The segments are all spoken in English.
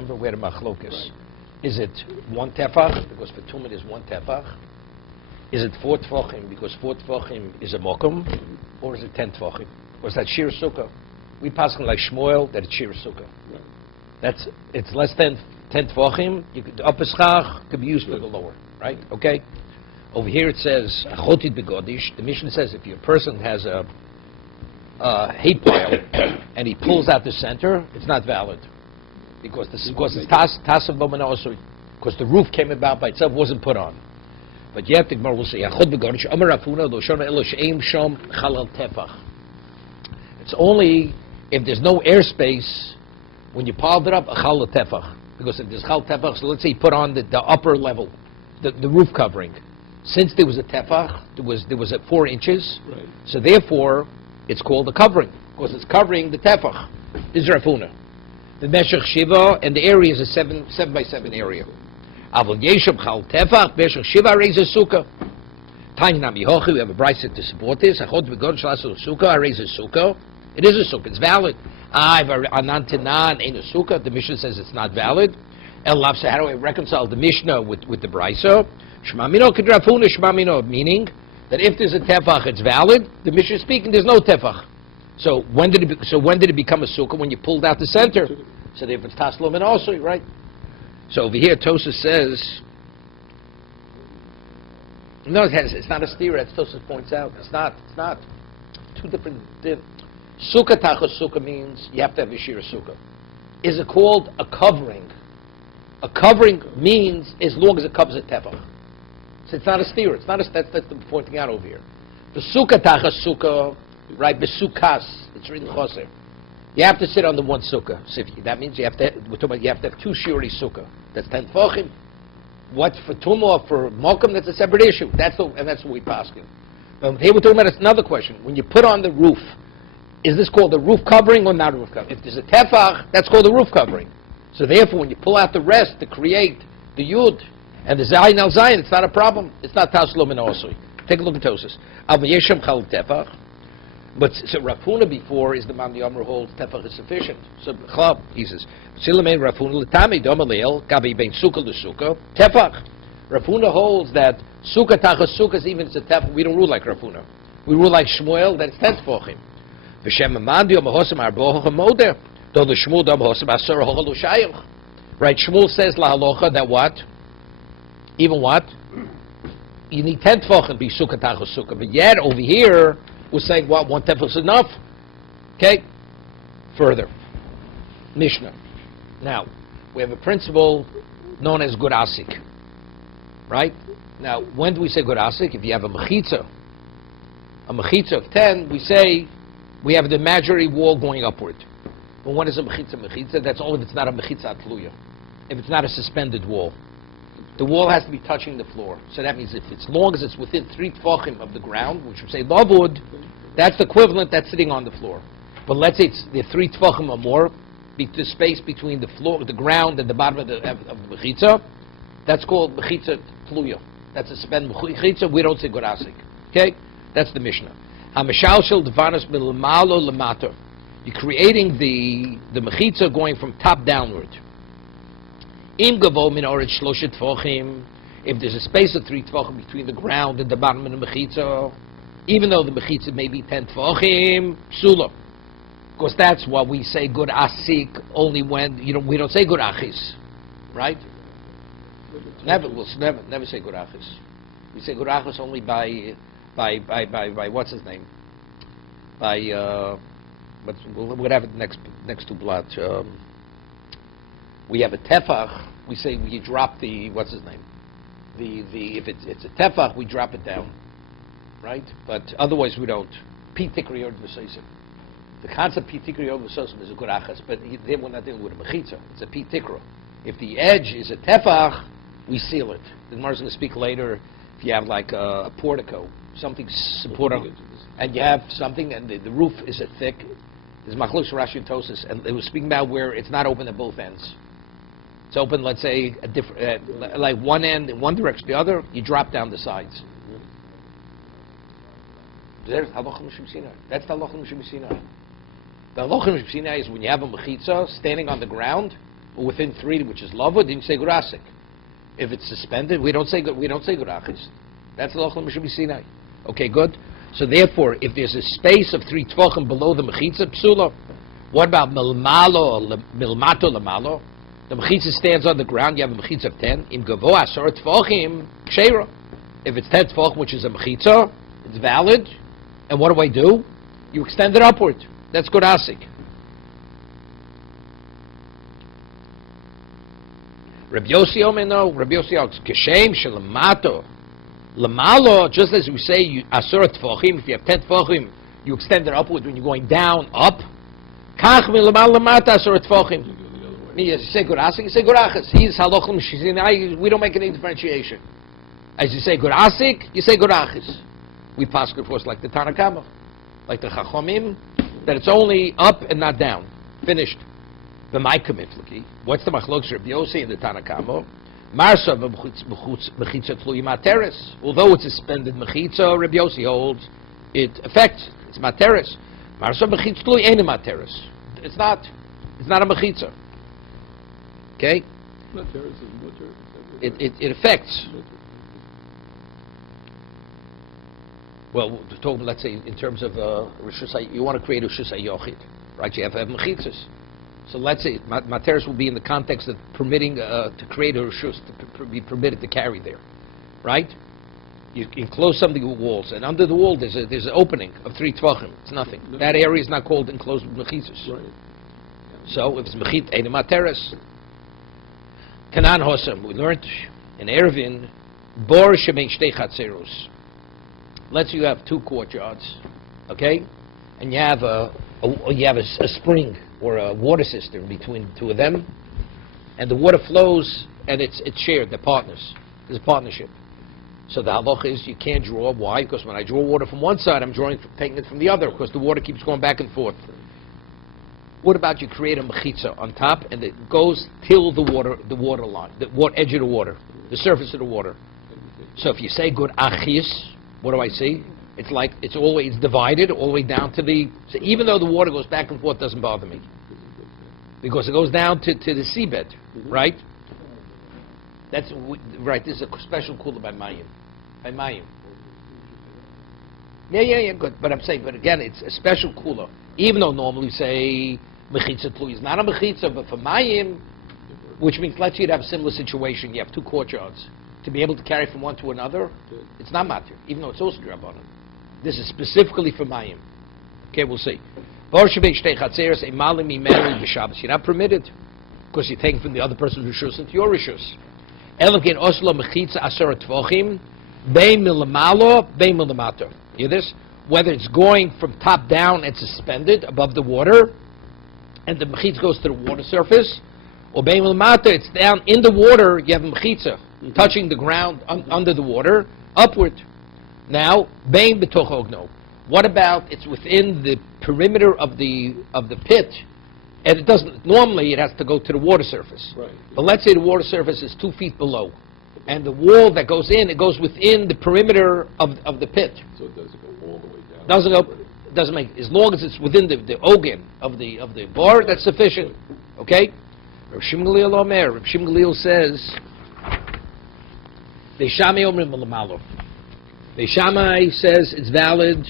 Remember, we had a machlokas. Right. Is it 1 tefach, because for tumah is 1 tefach? Is it 4 tefachim, because 4 tefachim is a mokum? Or is it 10 tefachim? Or is that shir sukkah? We pass like Shmuel, that it's shir sukkah. Right. It's less than 10 tefachim. The upper schach could be used for the lower, right? Okay? Over here it says, Achotid begodish. The Mishnah says if your person has a hay pile and he pulls out the center, it's not valid. Because it's tasav b'manasui. Because the roof came about by itself, wasn't put on. But yet the Gemara will say, Achot begodish, Amar Rafuna, lo shona elo she'em shom chalal tefach. It's only if there's no airspace, when you piled it up, a chalal tefach. Because if there's chalal tefach, so let's say you put on the upper level, the roof covering. Since there was a tefach, there was at 4 inches, right. So therefore it's called a covering, because it's covering the tefach. This is Rafuna. The meshach shiva, and the area is a 7 by 7 area. Avol yeshav chal tefach meshach shiva raises sukkah. Tanya nami hochi, we have a brayso to support this. Achot v'god shalasu sukkah raises sukkah. It is a sukkah. It's valid. Anan tenan ain't a sukkah. The Mishnah says it's not valid. El lafsa. How do I reconcile the Mishnah with the brayso? Shmamino kedrafuna shmamino, meaning that if there's a tefach, it's valid. The Mishnah is speaking, there's no tefach. So when did it become a sukkah? When you pulled out the center. So if it's taslom and also, right? So over here, Tosas says, no, it's not a stira. As Tosas points out, it's not. Two different. Sukkah tachas sukkah means you have to have a shir sukkah. Is it called a covering? A covering means as long as it covers a tefach. So it's not a steer. It's not a. That's the pointing out over here. The sukkah tachas sukkah, right? Besukas. It's written choser. You have to sit on the 1 sukkah. That means you have to. We're talking about you have to have 2 shiri sukkah. That's 10 tefachim. What for tumah or for mokum? That's a separate issue. That's what we paskin. Here we're talking about another question. When you put on the roof, is this called the roof covering or not a roof covering? If there's a tefach, that's called the roof covering. So therefore, when you pull out the rest to create the yud and the zayin al zayin, it's not a problem. It's not taslum and osui. Take a look at Tosas. Av yeshem chal tefach. But so Rafuna before is the man the Amr holds tefach is sufficient. So Chlab, he says, Silamein Rafuna l'tami domaleel gabi bein sukkah l'sukkah tefach. Rafuna holds that sukkah tachas sukkah even if it's a tefach. We don't rule like Rafuna. We rule like Shmuel that it's 10 tefachim. V'shem amandi o mahosam arboh hamoder. Do the Shmuel dam mahosam asur holalu shayich. Right? Shmuel says la halacha that what? Even what? You need 10 tefachim to be sukkah tachas sukkah. But yet over here we're saying what? 1 tefach is enough. Okay. Further, Mishnah. Now we have a principle known as gurasik. Right? Now, when do we say gurasik? If you have a mechitza of 10, we say we have the imaginary wall going upward. But when is a mechitza? That's only if it's not a mechitza atluya. If it's not a suspended wall. The wall has to be touching the floor. So that means if it's long as it's within 3 tefachim of the ground, which would say lavud, that's the equivalent that's sitting on the floor. But let's say it's the 3 tefachim or more, the space between the floor, the ground, and the bottom of the mechitza. That's called mechitza tluya. That's a suspended mechitza. We don't say gurasik. Okay, that's the Mishnah. Hamashal shel devanas milamalo lamato. You're creating the mechitza going from top downward. Im gavo min oret shloshet tefachim. If there's a space of 3 tefachim between the ground and the bottom of the mechitza, even though the mechitza may be 10 tefachim, psula. Because that's why we say good asik only when we don't say good achis, right? Never say good achis. We say good achis only by what's his name? But we'll have it next to blood. We have a tefach. We say we drop the what's his name? If it's a tefach, we drop it down, right? But otherwise we don't. Pitikri or v'seisim. The concept pitikri or v'seisim is a good achas, but they we're not dealing with a mechitza. It's a pitikra. If the edge is a tefach, we seal it. The Gemara is going to speak later. If you have like a portico, something supporting, and you have something, and the roof is a thick. There's machlokes Rashi and Tosas, and they were speaking about where it's not open at both ends. It's open, let's say, a different, like one end in one direction, the other, you drop down the sides. That's the halacha m'shibsina. The halacha m'shibsina is when you have a mechitza standing on the ground, or within 3, which is lavud, then you say gurasik. If it's suspended, we don't say gurachis. That's the lachol Mishabi Sinai. Okay, good. So therefore, if there's a space of 3 tvachim below the mechitza, psula. What about milmato lamalo? The mechitza stands on the ground. You have a mechitza of 10. Im gavoa asor tvachim ksheira. If it's 10 tvachim, which is a mechitza, it's valid. And what do? You extend it upward. That's gurasik. Rabbi Yossi Omer, no. Rabbi Yossi Omer, Keshem shelamato. Lamalo, just as we say, asur tefachim, if you have 10 tefachim, you extend it upward when you're going down, up. Kach mi lamal lamata asur tefachim. You say gurasik, you say gurachas. He's halachim shizin. We don't make any differentiation. As you say gurasik, you say gurachas. We pass, of course, like the Tanakama, like the Chachomim, that it's only up and not down. Finished. What's the machlokes Rabbi Yossi in the Tanakama? Marsa mechitza tlui materes. Although it's a suspended mechitza, Rabbi Yossi holds it affects. It's materes. Marsa mechitza tlui ain't a materes. It's not a mechitza. Okay. It affects. Well, let's say in terms of you want to create a rishus hayochid, right? You have to have mechitzas. So let's say materis will be in the context of permitting to create a rishus, to be permitted to carry there, right? You enclose something with walls, and under the wall there's an opening of 3 tvachim. It's nothing. That area is not called enclosed with mechitzas. Right. So if it's mechit, ain't a materis. Kanan hosam. We learned in Erevin, bor shemein shtei chatzerus. Let's say you have 2 courtyards, okay, and you have a spring or a water system between the 2 of them, and the water flows and it's shared. They're partners. There's a partnership. So the halacha is you can't draw. Why? Because when I draw water from one side, I'm taking it from the other, because the water keeps going back and forth. What about you create a mechitza on top and it goes till the water line, the edge of the water, the surface of the water. So if you say good achis, what do I see? It's like it's always divided all the way down to the. So even though the water goes back and forth, it doesn't bother me, because it goes down to the seabed, right? That's right. This is a special kula by Mayim. Yeah, good. But I'm saying, but again, it's a special kula. Even though normally we say mechitza tlu is not a mechitza, but for Mayim, which means let's say you have a similar situation. You have 2 courtyards. To be able to carry from one to another, it's not matter, even though it's also drabanan. This is specifically for Mayim. Okay, we'll see. You're not permitted, because you're taking from the other person's rishus into your rishus. Hear this? Whether it's going from top down and suspended above the water, and the mechitza goes to the water surface, or it's down in the water, you have a mechitza touching the ground under the water, upward. Now, bein b'toch ogno. What about it's within the perimeter of the pit, and it doesn't. Normally, it has to go to the water surface. Right. But let's say the water surface is 2 feet below, and the wall that goes in, it goes within the perimeter of the pit. So it doesn't go all the way down. Doesn't make. As long as it's within the ogen of the bar, that's sufficient. Okay. Rav Shimon Gamliel says. Beishamai says it's valid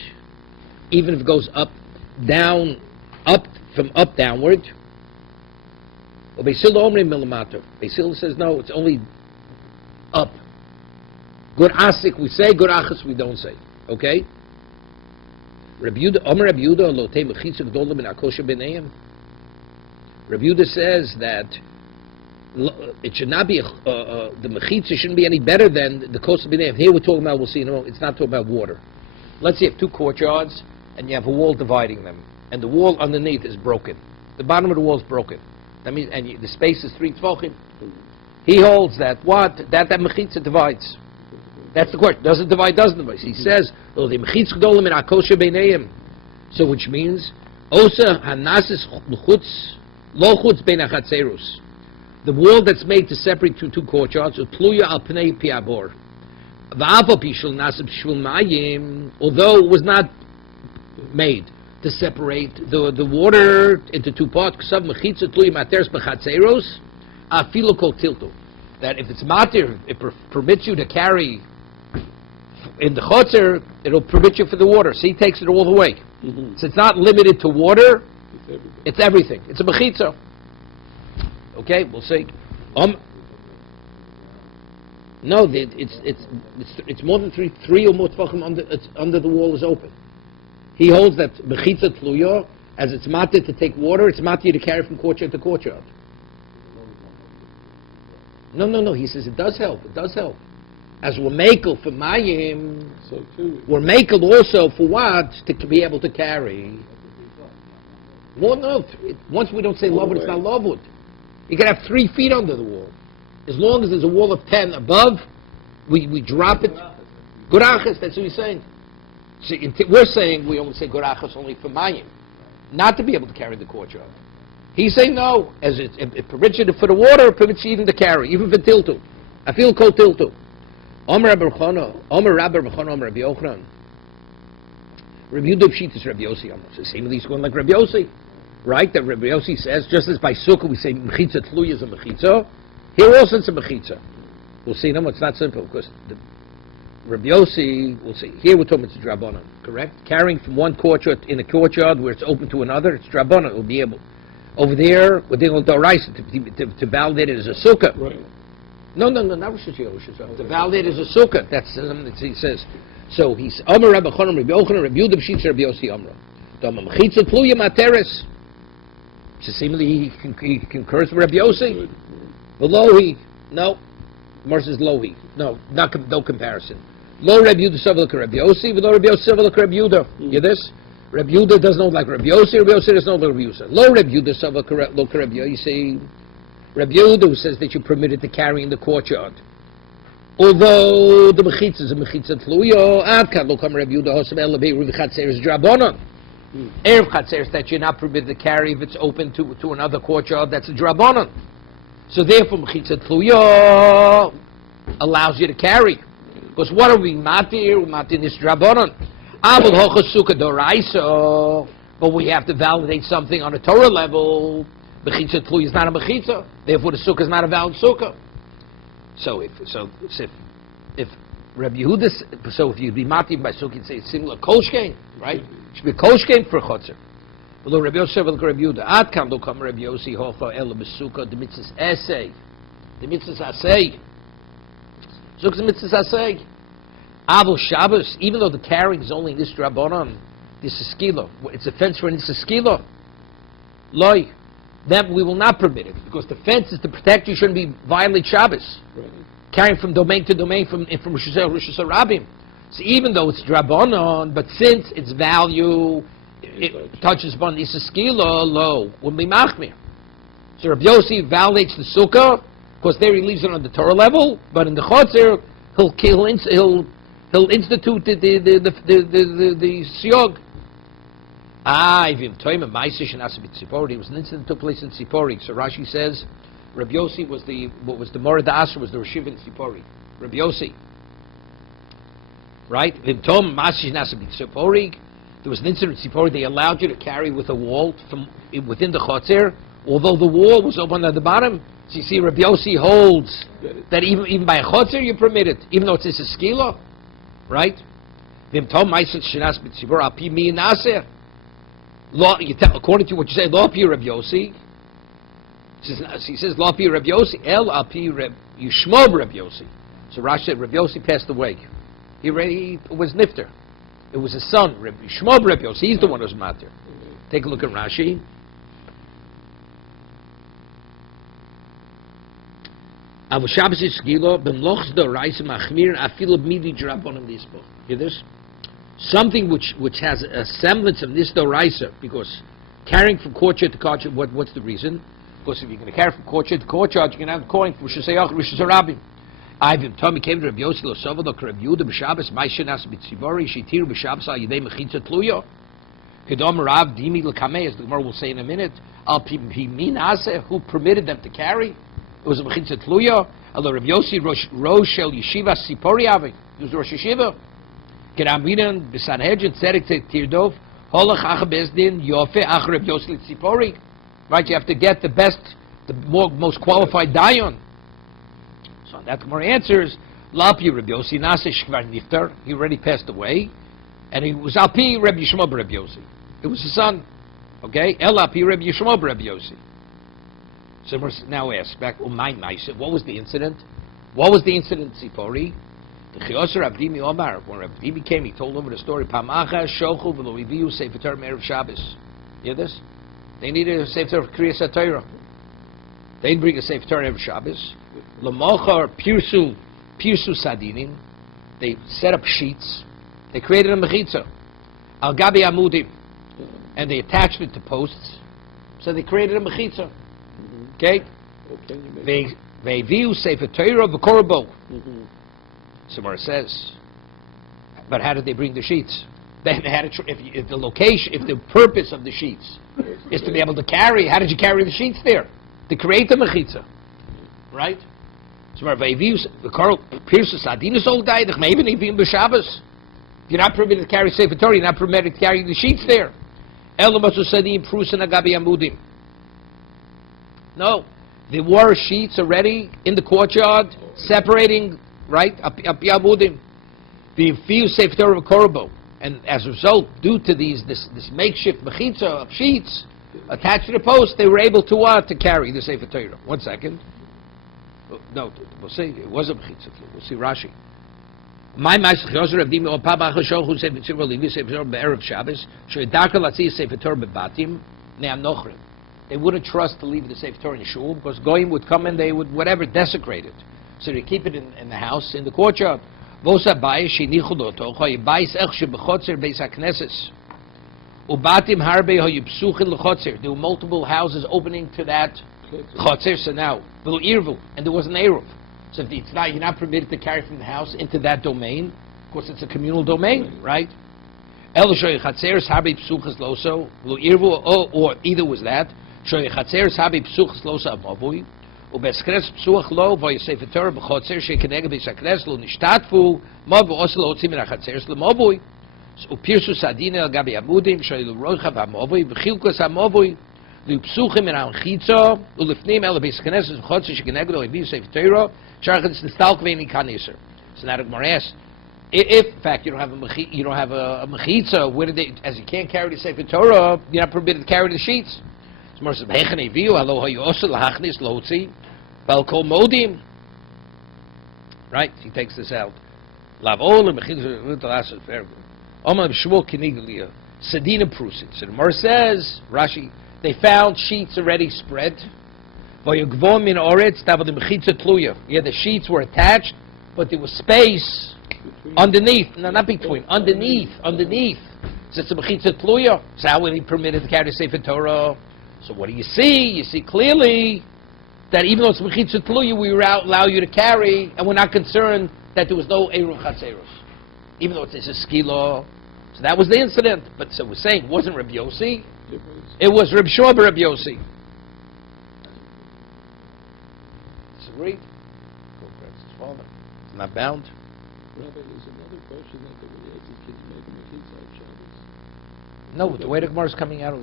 even if it goes up downward. Beisil says no, it's only up. Good asik we say, good achas we don't say. Okay? Rabbi Yehuda says that it should not be the mechitza shouldn't be any better than the kos b'neiim. Here we're talking about, we'll see, it's not talking about water. Let's say you have 2 courtyards and you have a wall dividing them, and the wall underneath is broken. The bottom of the wall is broken. That means, the space is 3 tvachim. He holds that mechitza divides. That's the question. Doesn't divide? He says the mechitza gedolim in akosha b'neiim. So which means osa hanasis l'chutz lo chutz bein achatzerus. The wall that's made to separate 2 courtyards, utluya al pnei piabor. Although it was not made to separate the water into 2 parts, afilu kol tiltu. That if it's matir, it permits you to carry in the chotzer, it'll permit you for the water. So he takes it all the way. Mm-hmm. So it's not limited to water. It's everything. It's everything. It's a mechitza. Okay, we'll see. No, it's more than three or more tefachim under the wall is open. He holds that mechitza tluya, as it's matir to take water, it's matir to carry from courtyard to courtyard. No. He says it does help. It does help. As we're makel for mayim, So too. we're makel also for what? To be able to carry. Well, no. Once we don't say lavud, it's not lavud. You can have 3 feet under the wall. As long as there's a wall of 10 above, we drop it. Gurachas, that's what he's saying. So we're saying we only say gurachas only for mayim, not to be able to carry the courtyard. He's saying no, as it permits you for the water, it permits you even to carry, even for tiltu. I feel called tiltu. Omer Rabbi Bechana, Omer Rabbi Bechana, Omer Rabbi Yochanan. Rabbi Yehuda Pshitas Rabbi Yossi almost. The same as he's going like Rabbi Yossi, right? That Rabbi Yossi says, just as by sukkah we say mechitza tluya is a mechitza, here also it's a mechitza. We'll see. No, it's not simple because Rabbi Yossi, we'll see. Here we're talking it's drabanan, correct? Carrying from one courtyard in a courtyard where it's open to another, it's drabanan. It'll be able. Over there, we're dealing with Doraisa to validate it as a sukkah. Right. No, not Rosh Hashanah. To validate it as a sukkah. That's something that he says. So he's Amar Rabbi Chonim Rabbi Yochanan Rabbi Yehuda B'Shitz Rabbi Yossi Amra. Dama Mechitza Tluya Materes. So seemingly he concurs with Rabbi Yossi. Below no. Mar says lohi. No comparison. Lo Rabbi Yehuda Savalak Rabbi Yossi. Below Rabbi Yossi Savalak Rabbi Yehuda. You hear this? Rabbi Yehuda doesn't know like Rabbi Yossi. Rabbi Yossi doesn't know like Rabbi Yossi. Lo Rabbi Yehuda Savalak Rabbi Yehuda. You see, Rabbi Yehuda who says that you're permitted to carry in the courtyard. Although the mechitza is a mechitza tluyo, ad kan lo kam Rabbi Yehuda hosam elabei Ruvi Chatzer is drabonon. Erev Chatzer is that you're not permitted to carry if it's open to another courtyard. That's a drabonon. So therefore, mechitza tluyo allows you to carry. Because what are we matir? We're matir this drabonon. Avol hochas sukkah doraiso. But we have to validate something on a Torah level. Mechitza tluyo is not a mechitza. Therefore, the sukkah is not a valid sukkah. So if Rabbi Yehuda, so if you'd be matir by sukkah, you'd say it's similar kolshkein, right? It should be kolshkein for chotzer. Although Rabbi Yosef will Rabbi Yehuda, ad kam lo kam Rabbi Yossi hocha ela besukah the mitzvahs essay, the mitzvahs asay. Sukkah's the mitzvahs asay. Avol Shabbos, even though the carrying is only this drabonon, this is skila, it's a fence for this is skila. Loi. Then we will not permit it because the fence is to protect you. Shouldn't be violate Shabbos, Right. carrying from domain to domain from Rosh Hashanah. So even though it's drabonon, but since its value it touches upon the skila low, will be machmir. So Rabbi Yossi validates the sukkah because there he leaves it on the Torah level, but in the chotzer he'll institute the siyog. It was an incident that took place in Tzipori. So Rashi says, Rabbi Yossi was the Morad Asher was the Rashiv in Tzipori. Rabbi Yossi, right? There was an incident in Tzipori. They allowed you to carry with a wall from within the chotzer, although the wall was open at the bottom. So you see, Rabbi Yossi holds that even by a chotzer you're permitted, even though it's a skila, right? According to what you say, Lo Pi Rabbi Yossi. He says Lo Pi Rabbi Yossi, El Al Pi Yushmob Rabbi Yossi. So Rashi said Rabbi Yossi passed away. He was nifter. It was his son, Yushmob Rabbi Yossi. He's the one who's matir. Take a look at Rashi. Avu Shabbos Yisgilo b'mlochs do Raisa Machmir Afilo B'midi Drabonim Dispo. Hear this? Something which has a semblance of this doraisa, because carrying from courtyard to courtyard, what's the reason? Because if you're going to carry from courtyard to courtyard, you're going to have coin from Rosh Hashanah. Ivan Tommy came to Rabbi Yossi lo Savado Rabbi Yehuda b'Shabbos Ma'ishenas b'Tzivori Shitiru b'Shabbos al Yidei Mechitza Tluyo Kedom Rav Dimi l'Kamei, as the Gemara will say in a minute, Al Pi Minase, who permitted them to carry. It was a Mechitza Tluyo. Although Rabbi Yossi Rosh Shel Yeshiva Sipori Avi, he was Rosh Yeshiva. Keraminan b'Sanhedrin Tzedek Tirdov Holach Ach Bezdin Yofe Ach Rabbi Yossi Tzipori. Right, you have to get the best the most qualified dayan. So that Gemara answers, Lapi Rabbi Yossi Nase Shkvar Niftar. He already passed away, and he was Alpi Rabbi Yishmael Rabbi Yossi. It was his son. Okay, El Alpi Rabbi Yishmael Rabbi Yossi. So we're now asked back, what was the incident? What was the incident, Sipori? The Chiyosar Avdimi Omar, when Avdimi came, he told over the story, Pamacha Shochu V'lo Iviu Sefer Torah Me'erev Shabbos. You hear this? They needed a Sefer Torah Kriyas HaTorah. They didn't bring a Sefer Torah every Shabbos. L'mochar Pirsu Sadinin. They set up sheets. They created a mechitza. Al Gabi Amudim. And they attached it to posts. So they created a mechitza. Okay? Ve'viu Sefer Torah V'korbo. Somewhere it says, but how did they bring the sheets? Then they had to, if the location, if the purpose of the sheets is to be able to carry, how did you carry the sheets there? To create the mechitza, right? Somewhere the Karl Pierce Adinus old died. Maybe even b'Shabbos. If you're not permitted to carry Sefer Torah, you're not permitted to carry the sheets there. No, there were sheets already in the courtyard separating. Right? The few Sefer Torah Korbo. And as a result, due to this makeshift mechitza of sheets attached to the post, they were able to carry the Sefer Torah. 1 second. No, we'll see. It was a mechitza. We'll see Rashi. My Ma'aseh Chosar Avdim O Pabach Shochu Sefer Torah Levi Sefer Torah Be'erev Shabbos She'darka Latzi Sefer Torah Bebatim Ne'am Nochrim. They wouldn't trust to leave the Sefer Torah in shul because goyim would come and they would desecrate it. So they keep it in the house, in the courtyard. There were multiple houses opening to that chotzer, so now, and there was an eruv. So if you're not permitted to carry from the house into that domain, of course it's a communal domain, right? Or either was that, ובסקרס פסוח לו ויוסף תורה בחוצר שכנגד בסקרס לא נשתתפו מוב ואוסל להוציא מן החצר למובוי ופירסו סדין על גבי עמודים שאלו רוחב המובוי וחילקוס המובוי לפסוחים מן המחיצה ולפנים אלה בסקרס בחוצר שכנגד לא הביאו ספר תורה שרחת נסתלק ואין כניסר. So now the Gemara asks, if in fact you don't have a mechitza, where did they, as you can't carry the Sefer Torah, you're not permitted to carry the sheets. Right, he takes this out. So the Gemara says, Rashi, they found sheets already spread. Yeah, the sheets were attached, but there was space underneath. No, not between. Underneath. So it's a mechitza tluya. So how will he permitted to carry Sefer Torah? So what do you see? You see clearly that even though it's mechitza tluya, we allow you to carry, and we're not concerned that there was no eruv chatzeros, even though it's a skilo. So that was the incident. But so we're saying it wasn't Rabbi Yossi, it was Rabbi Shua Rabbi Yossi. Disagreed? It's not bound. Rabbi, there's another question that the way can you make a mechitza on Shabbos? No, the way the Gemara is coming out, it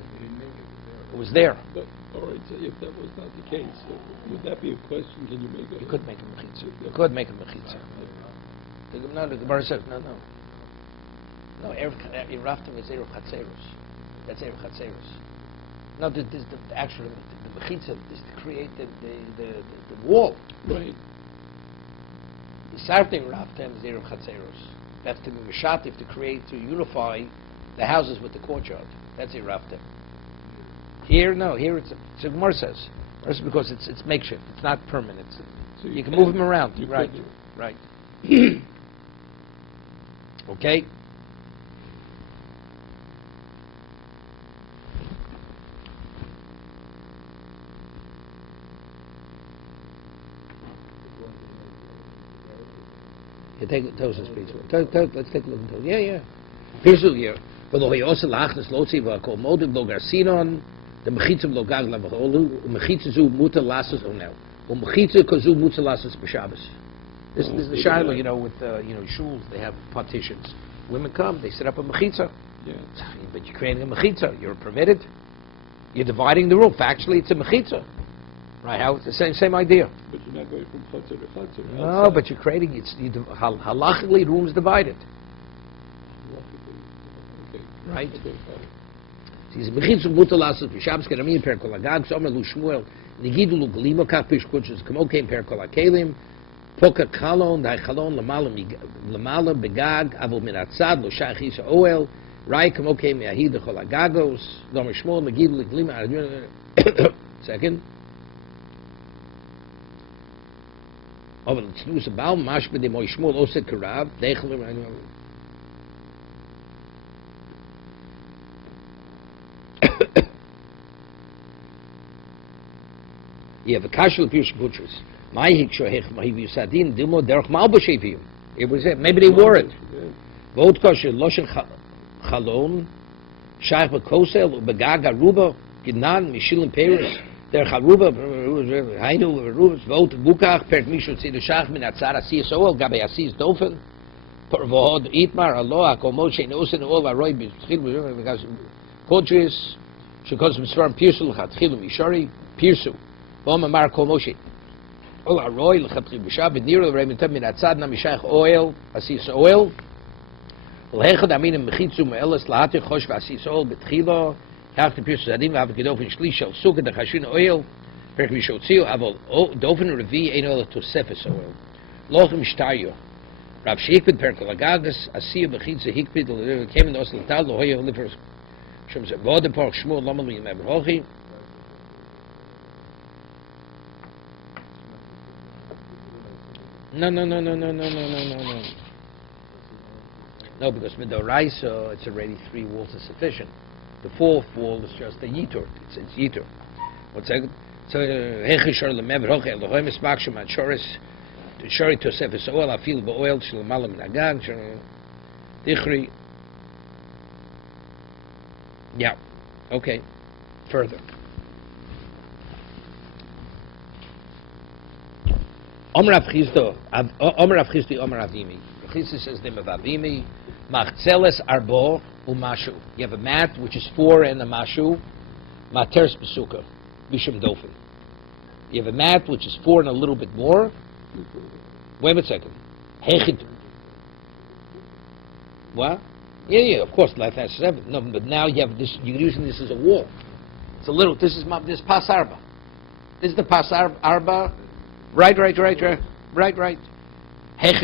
was there. But, all right, so if that was not the case, would that be a question? Can you make a... You could make a mechitza. You could make a mechitza. The Gemara said, no. No, Raftim is Erev Chatzeros. That's Erev Chatzeros. No, actually, the mechitza is to create the wall. Right. The Sartim Raftim is Erev Chatzeros. That's to be Mishatif, to unify the houses with the courtyard. That's Erev Raftim. Here, no. Here it's so Gemara says. That's because it's makeshift. It's not permanent. So you can move them around. Right. Okay. You take Tosa's piece. Let's take a look at Tosa. Yeah. Here's the year. V'lo hayosel lachnas lotzi v'akol modim lo garsinon the mechitza lo gag lavacholu umechitza zu muta lasas onel umechitza kazu muta lasas b'Shabbos. This is the shiloh, with shuls. They have partitions. Women come, they set up a mechitza. Yeah. But you're creating a mechitza. You're permitted. You're dividing the room. Factually, it's a mechitza, Right? How? The same idea. But you're not going from chutzner to chutzner. No, but you're creating. Halachically, rooms divided. Okay. Right? Okay, got it. He's Mechitzu mutal asas b'Shabbos keramim per kol hagag. Somer lu Shmuel nigidu lu galimo kach pish kutzes kamokein per kol hakelim. Poka kalon dai chalon lamala begag avol min atzad lo shachis oel. Rai kamokein me'ahid kol hagagos. Domer Shmuel nigidu lu galimo. Second. Over the tzlus about mash b'dei Moy Shmuel oset karav deichel. You have a kashal pirush butchers. My hikshohech mahivu sadin dilmo derech malbashevim. It was it. Maybe they wore it. Vot kosher loshen chalon shaykh bekosel begag aruba ginan mishilim peres derech aruba hainu arubas vot bukach per mishut tzid shaykh min atzara CSO gabe asis dofen vod itmar aloha komoshe nosen ol aroy b'tchil because kodris shekos misvarim pirsul chatchilu mishari pirsu. Omar Kol Moshe. Ol Aroy l'chatchi b'shab v'niro l'reimetem min atzad na mishayich oil asis oil. L'hechad aminim mechitzu me'eles lahati chosh v'asis oil b'tchilo. Hach t'pirsu zadim v'hav gedofen shlish shel sukkah d'chashin oil. Perk v'shotziu avol dofen revi ein oil tosefes oil. Lochem shtayo. Rav sheikvid perk l'agagas asiya b'chitzu hikvid l'kemen os l'tal lohoyo l'fers. Shem ze v'odem porch shmuel lomal v'yimem No. No, because midoraisa, it's already 3 walls is sufficient. The 4th wall is just a yitur. It's yitur. What's that? So hechishar lemever hoche elohim esmakshim anshoris shari tosefes oil afil ba'oil shel malam nagag dichri. Yeah. Okay. Further. Omer Rav Chisda, Omer Avimi. Rav Chisda says name of Avimi. Machzeles arbo umashu. You have a mat which is 4 and a mashu. Maters besuka, bisham dofen. You have a mat which is 4 and a little bit more. Wait a second. Hechid. What? Yeah. Of course, life has 7. No, but now you have this. You're using this as a wall. It's a little. This is pas arba. This is the pas arba. Right. Hechi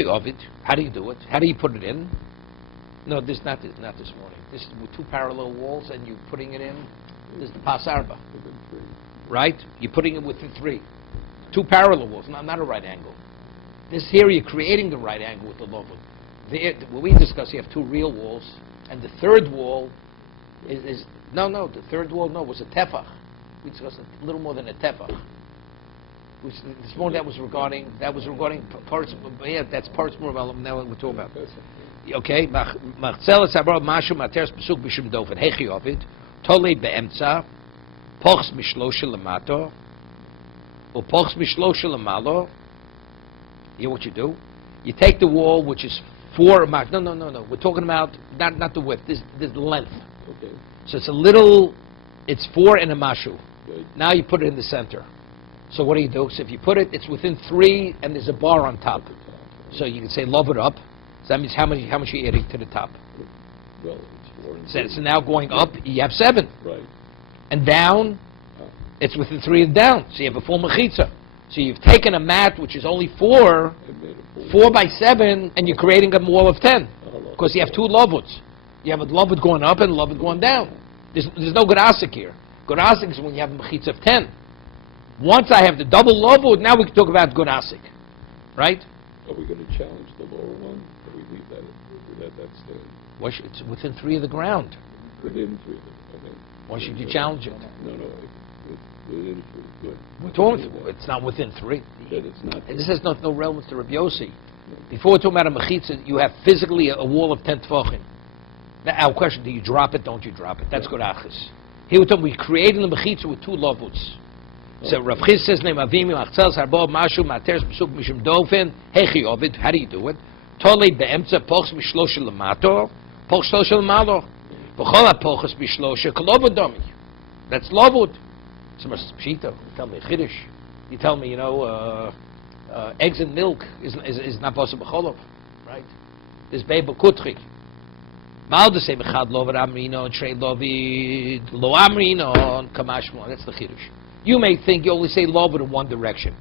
of it. How do you do it? How do you put it in? No, not this morning. This is with 2 parallel walls, and you're putting it in. This is the pas arba. Right? You're putting it within 3. 2 parallel walls, not a right angle. This here, you're creating the right angle with the lovud. When we discuss, you have 2 real walls, and the 3rd wall is no. The 3rd wall was a tefach. We discussed a little more than a tefach. This morning that was regarding parts. Yeah, that's parts more about now what we're talking about. Okay, machzeles habar mashu materes besuk b'shim dofen hechi of it tolei beemtza pochs mishloshe lamato or pochs mishloshe lamalo. You know what you do? You take the wall which is 4 mach. No. We're talking about not the width. This the length. Okay. So it's a little. It's 4 and a mashu. Good. Now you put it in the center. So what do you do? So if you put it, it's within 3, and there's a bar on top. So you can say love it up. So that means how much are you adding to the top? Well, it's 4 and So now going up, you have 7. Right. And down, it's within 3 and down. So you have a full mechitza. So you've taken a mat which is only 4, 4 by 7, and you're creating a wall of 10. Because you have 2 lovuds. You have a lovud going up and a lovud going down. There's no Gurasik here. Gurasik is when you have a mechitza of 10. Once I have the double lovud, now we can talk about Gurasik. Right? Are we going to challenge the lower one? Or we leave that's the... It's within 3 of the ground. Within 3 of it. Okay. Why should you challenge it? No. Within 3. Good. We're talking, it's not within 3. Then it's not. And this has no relevance to Rabbi Yossi. Before we're talking about a mechitza, you have physically a wall of 10 tefachim. Now, our question, do you drop it, don't you drop it? That's good achas. Here we're creating the mechitza with 2 lovuds. So Rav Chiz says, "Name Avimi Machzel Sarbo Mashu Materes Besuk Mishum Dofen Hechi Ovid." How do you do it? Tolei beemtza pochs mishloshe lamato, pochs shloshe lamalo, v'chol pochs mishloshe kolovodomi. That's lovud. It's a pshita. Tell me chiddush. You tell me, eggs and milk is not possible b'cholov, right? There's beba kutrik. Mal say b'chad lover amrino trei lovid lo amrino kamashmo. That's the chiddush. You may think you only say lovid in one direction,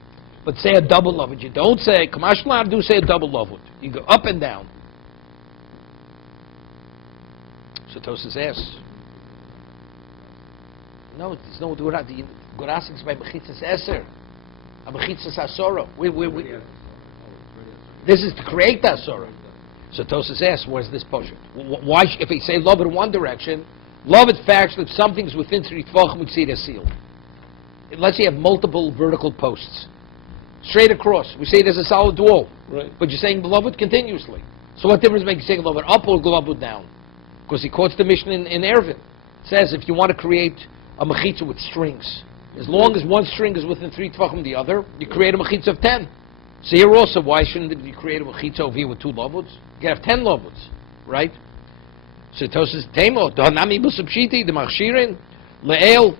but say a double lovid. You don't say kamashmo. Do say a double lovid. You go up and down. So Tosas asks. No, there's no Durah. The Gurasik is by Mechitzas Eser. A Mechitzas Asora. This is to create the Asora. So Tosas asks, where's this potion? Why, if we say love in one direction, love it facts that something's within 3 Tvachim would see it as sealed. Let's say you have multiple vertical posts. Straight across. We say there's a solid wall. Right. But you're saying beloved continuously. So what difference makes you say beloved up or beloved down? Because he quotes the Mishnah in Eruvin. It says if you want to create a mechitza with strings, as long as one string is within 3 Tvachim of the other, you create a mechitza of 10. So here also, why shouldn't you create a mechitza over here with 2 lovuds? You can have 10 lovuds, right? So Tosas Temo, Dohanami Busabshiti, the Machshirin, Le'el,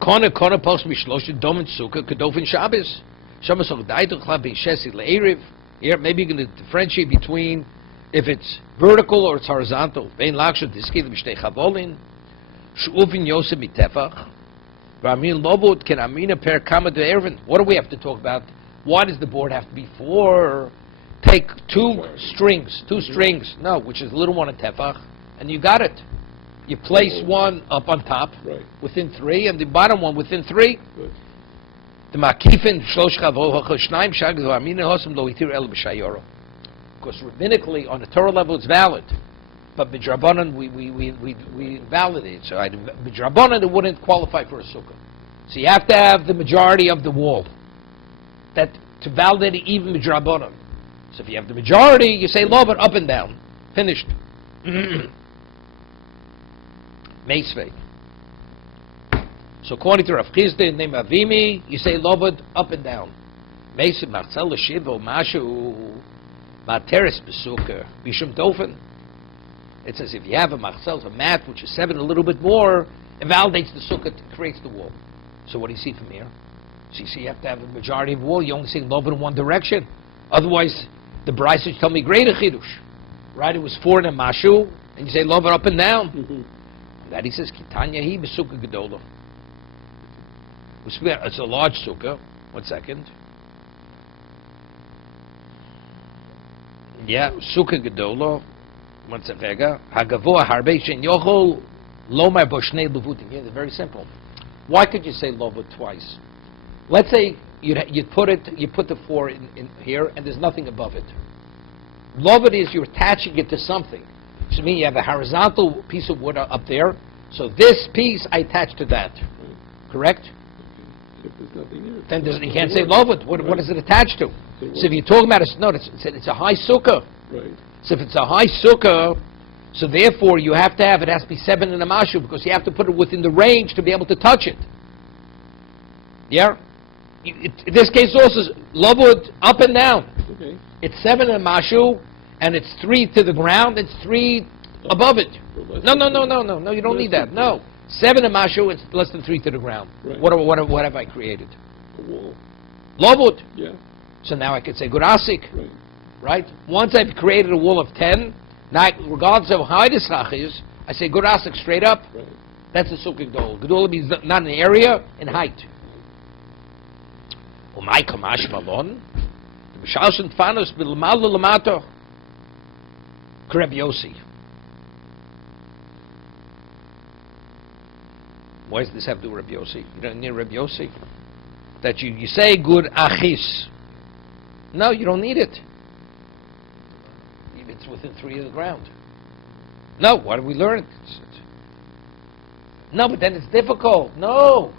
Kona Post Mishlosh, Domin Sukkah, Kadofin Shabbos, Shabbos of Daituchla, Bishesi, Le'eriv. Here, maybe you're going to differentiate between if it's vertical or it's horizontal. Vein Laksha, Diski, the Mishtei Chavolin, Sh'ufin Yosef Mitefach, Ramin Lovud, Ken Amina Per Kama de Ervin. What do we have to talk about? Why does the board have to be 4? Take 2 strings. No, which is a little one in Tefach, and you got it. You place one up on top, within 3, and the bottom one within 3. The Makifin, Shlosh Chavoch, Shnaim Shag, Amina Hosam Lo Itir El B'Shayoro. Because rabbinically, on the Torah level, it's valid. But B'drabanan, we validate. So B'drabanan, it wouldn't qualify for a sukkah. So you have to have the majority of the wall. That to validate it even B'drabanan. So if you have the majority, you say lover up and down. Finished. Meisvei. So according to Rav Chisda and Name Avimi, you say lover up and down. Meisvei Marcel Shivo Mashu Materis Besukkah Bishum Dofen. It says if you have a machzel, a mat which is 7 a little bit more, it validates the sukkah, it creates the wall. So what do you see from here? So you see you have to have a majority of wall. You only say love in one direction. Otherwise, the Bryce tell me greater chidush. Right? It was 4 in a mashu, and you say love it up and down. And that he says kitanya hi besukkah gedolah. It's a large sukkah. 1 second. Yeah, sukkah gedolah. 1 second. Hagavoa harbe shen yochol lomar boshnei levutim. Yeah, they're very simple. Why could you say love it twice? Let's say you put the 4 in here, and there's nothing above it. Love it is you're attaching it to something. So I mean you have a horizontal piece of wood up there. So this piece I attach to that. Correct? If there's nothing there, then you can't say love it. What is it attached to? So if you're talking about it's a high sukkah. Right. So if it's a high sukkah, so therefore you have to have it has to be 7 in a mashu because you have to put it within the range to be able to touch it. Yeah. In this case also, love wood up and down. Okay. It's 7 in a mashu, and it's 3 to the ground. It's 3 above it. No. You don't need that. No, 7 in a mashu. It's less than 3 to the ground. Right. What have I created? A wall. Love wood. Yeah. So now I could say gurasik. Right. Right. Once I've created a wall of 10, now regardless of how high the schach is, I say gurasik straight up. Right. That's a sukkah gedol. Gedol means not in area, in height. Umay kamash malon. B'shalshen tfanos b'l'malu l'mato. Kreb Yossi. Why does this have to do with Reb Yossi? You don't need Reb Yossi? That you say good achis. No, you don't need it. It's within 3 of the ground. No, why do we learn it? No, but then it's difficult. No,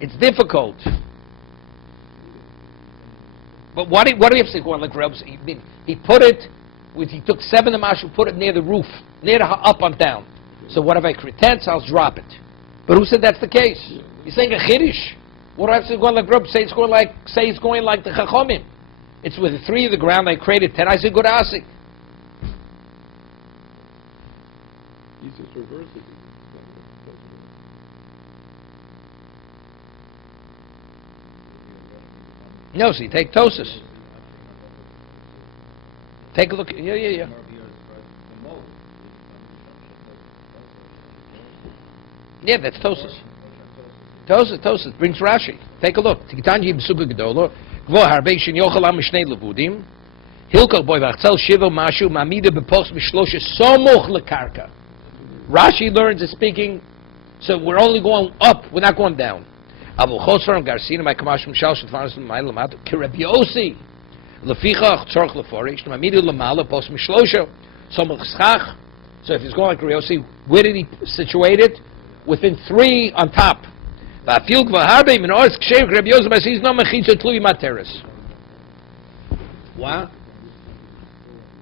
it's difficult. But what do you have to say? Going like Reb? He put it. He took 7 of Mashu, put it near the roof, near the up and down. So what if I create 10? So I'll drop it. But who said that's the case? You're saying a chiddush. What do I have to say? Going like Reb? Say it's going like the Chachomim. It's with 3 of the ground. I created 10. I say good asik. He's just reversing it. No, so you take Tosis. Take a look. Yeah. Yeah, that's Tosis. Tosis brings Rashi. Take a look. Tikitanji b'suka gedolo. Gvo harbei shen yochel am mishnei levudim. Hilkach boy v'achzel shiva mashu mamida b'poch b'shlosha somuch lekarka. Rashi learns is speaking, so we're only going up, we're not going down. Avu chosfaram garsina my kamash mishal shetvanas l'mayil l'mato kirabiosi lefichach tzorch leforish mamida l'mala poch b'shlosha somuch schach. So if he's going like Rabiosi, where did he situate it? Within 3 on top. What?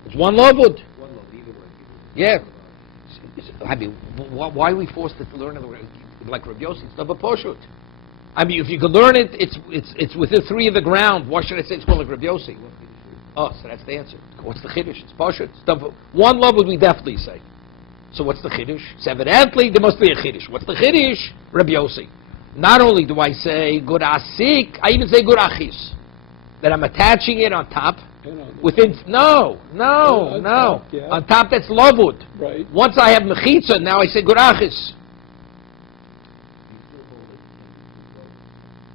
It's one lavud. Yeah. I mean, why are we forced to learn it like Rabbi Yossi? It's not a poshut. I mean, if you can learn it, it's within 3 of the ground. Why should I say it's called like Rabbi Yossi? Oh, so that's the answer. What's the chiddush? It's poshut. One lavud we definitely say. So what's the chiddush? So evidently there must be a chiddush. What's the chiddush? Rabbi Yossi. Not only do I say good asik, I even say good achis. That I'm attaching it on top. Within no. Top, yeah. On top that's lavud. Right. Once I have mechitza, now I say good achis.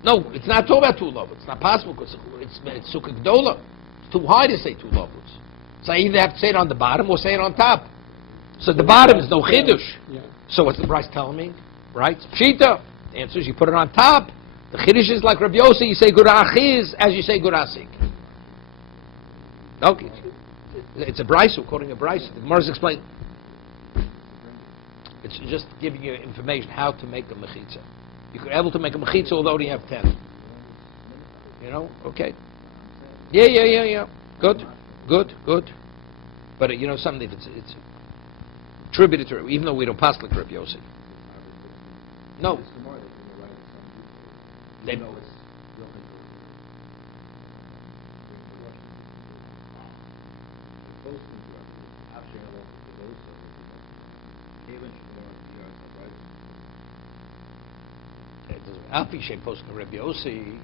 No, it's not talking about 2 lavud. It's not possible because it's sukkah gdola. It's too high to say 2 lavuds. So I either have to say it on the bottom or say it on top. So the bottom is no chiddush. Yeah. So what's the price telling me? Right? Pshita. The answer is you put it on top. The chiddush is like Rabbi Yossi, you say good achiz as you say good asik. Okay. It's a brisa, quoting a brisa. The Gemara is explaining. It's just giving you information how to make a mechitza. You're able to make a mechitza although you have 10. You know? Okay. Yeah. Good. But you know something, if it's attributed to, even though we don't pass like Rabbi Yossi. No. They, Alpi post Rabbi Yossi,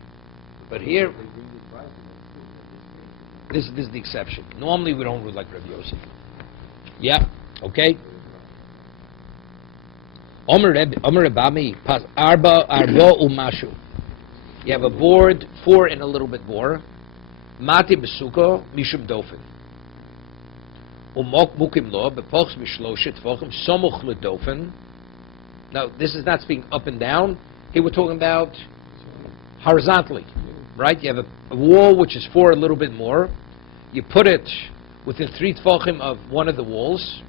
but here this is the exception. Normally we don't rule like Rabbi Yossi. Yeah, okay. Omer Rebami pas arba umashu. You have a board 4 and a little bit more. Mati besuko mishum dofen. Umok mukim lo bepochs mishloshet tvochem somuch ledofen. Now this is not speaking up and down. Here we're talking about horizontally, right? You have a wall which is 4 a little bit more. You put it within 3 tefachim of one of the walls.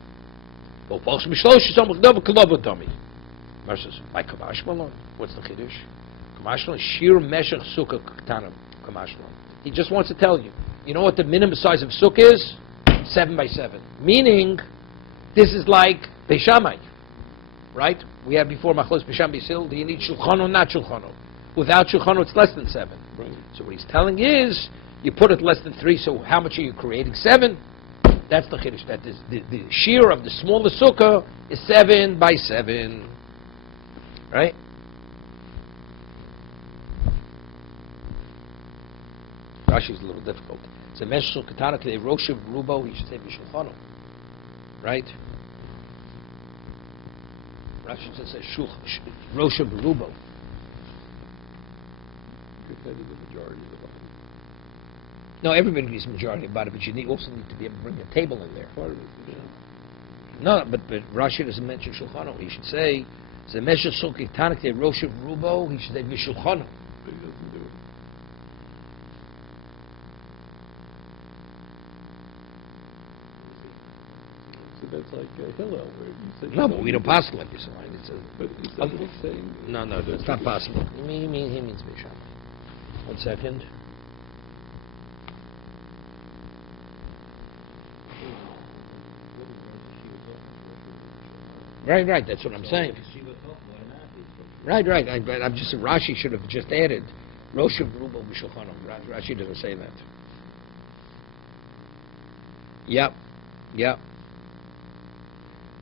What's the chiddush? Shir meshach sukkah k'tanim kamashmalon. He just wants to tell you. You know what the minimum size of sukkah is? 7 by 7. Meaning, this is like Beishamai. Right? We had before Machlos Bisham Bisil. Do you need Shulchan or not Shulchan? Without Shulchan, it's less than 7. Right. So what he's telling is, you put it less than 3. So how much are you creating? 7. That's the chiddush. That is the shear of the smaller sukkah is 7 by 7. Right? Rashi is a little difficult. It's a meshul katana today. Roshav rubo. He should say b'shulchanu. Right? Rashi says Rosha Berubo. You could say the majority of the body. No, everybody agrees majority about it, but you also need to be able to bring a table in there. Part of it, yeah. No, but Rashi doesn't mention Shulchano. He should say Zemesha Suki Tanakte Rosha Berubo. He should say Vishulchano. But he doesn't do it. So that's like Hillel, where you say... No, but we don't pass it like this. But is that what he's saying? No, it's not possible. He means Bisham. 1 second. Right, that's what I'm saying. Right. I'm just saying Rashi should have just added Rosha Berubo B'Shulchanam. Rashi doesn't say that. Yep.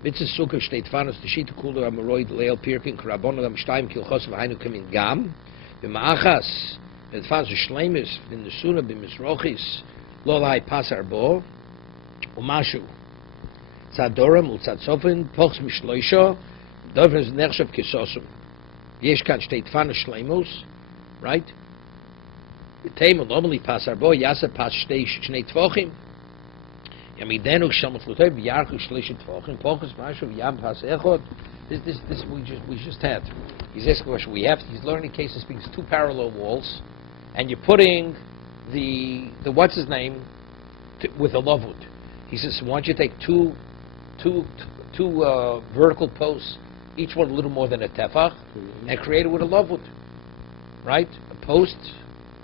Mitzvah Sukkah steht fanos teshita kuldo ameroid leil pirkin krabonod am shtaim kilchos v'hainu kamin gam b'ma'achas as far as the shleimus in the sunnah b'misrochis lo lai pasar bo umashu tzadoram utzadsofen pochs mishloisha dofen is nechshav kisosum yesh kan shtei tfana shleimus, right? The tema normally pasar bo yasa pas shnei tvochim yamidenu shalmut lutev yarchu shlish tvochim pochs mashu yam pas echod. This we just had. He's asking a question. He's learning cases because two parallel walls, and you're putting the what's his name with a lavud. He says, why don't you take two vertical posts, each one a little more than a tefach, and create it with a lavud, right? A post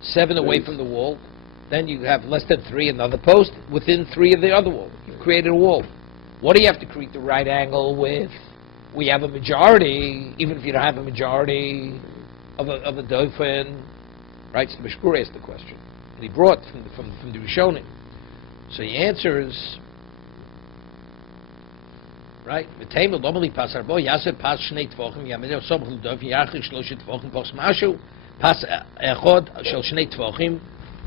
7 away from the wall, then you have less than 3 another post within 3 of the other wall. You've created a wall. What do you have to create the right angle with? We have a majority, even if you don't have a majority of a dofen, right? So the Mishpur asked the question, and he brought from the Rishonim. So he answers, right? V'teimu normally pasar bo yaseh pas shnei tvochim yamideu sobach l'dofen yarchi shloshet tvochim pos mashu pas echod shel shnei tvochim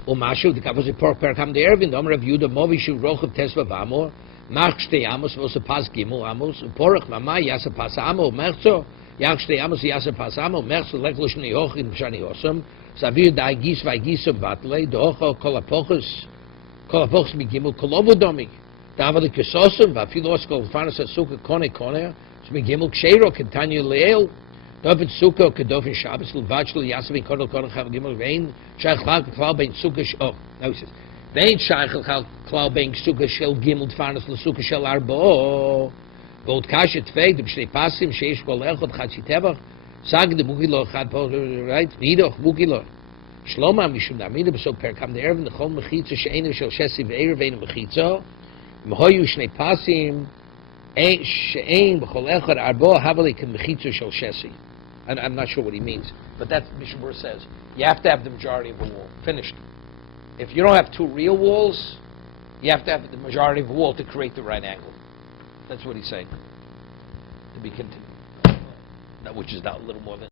umashu d'kavos perkam de'ervin d'omer Rav Yehuda movishu rochav tesva v'amor Mach shtei amos was a pas gimel amos uporach mama yasa pas amo merzo yach shtei amos yasa pas amo merzo leklosh neoch in shani osam savir da gis vai gis batle doch kolapochus mi gimel kolovodomi davar de kesosam va filos kol fanas suka kone so mi gimel ksheiro kentanyu leel david suka kedofin shabbos levachlo yasa vi kodol kone chav gimel vein shach klal bein suka oh now he says Vein shaychel klau bein sukkah shel gimel tfarnas l'sukkah shel arbo. V'od kashet tvei dem shnei pasim sheish kol echad chatzi tevach. Sag de bukilo chad po right nidoch bukilo. Shloma mishum damina b'sok perkam de erven nechol mechitza she'enu shel shesi v'eir ve'enu mechitza. M'hoyu shnei pasim she'en b'chol echad arbo havali kem mechitza shel shesi. And I'm not sure what he means, but that's Mishmur says. You have to have the majority of the wall. Finished. If you don't have 2 real walls, you have to have the majority of a wall to create the right angle. That's what he's saying. To be continued. Which is not a little more than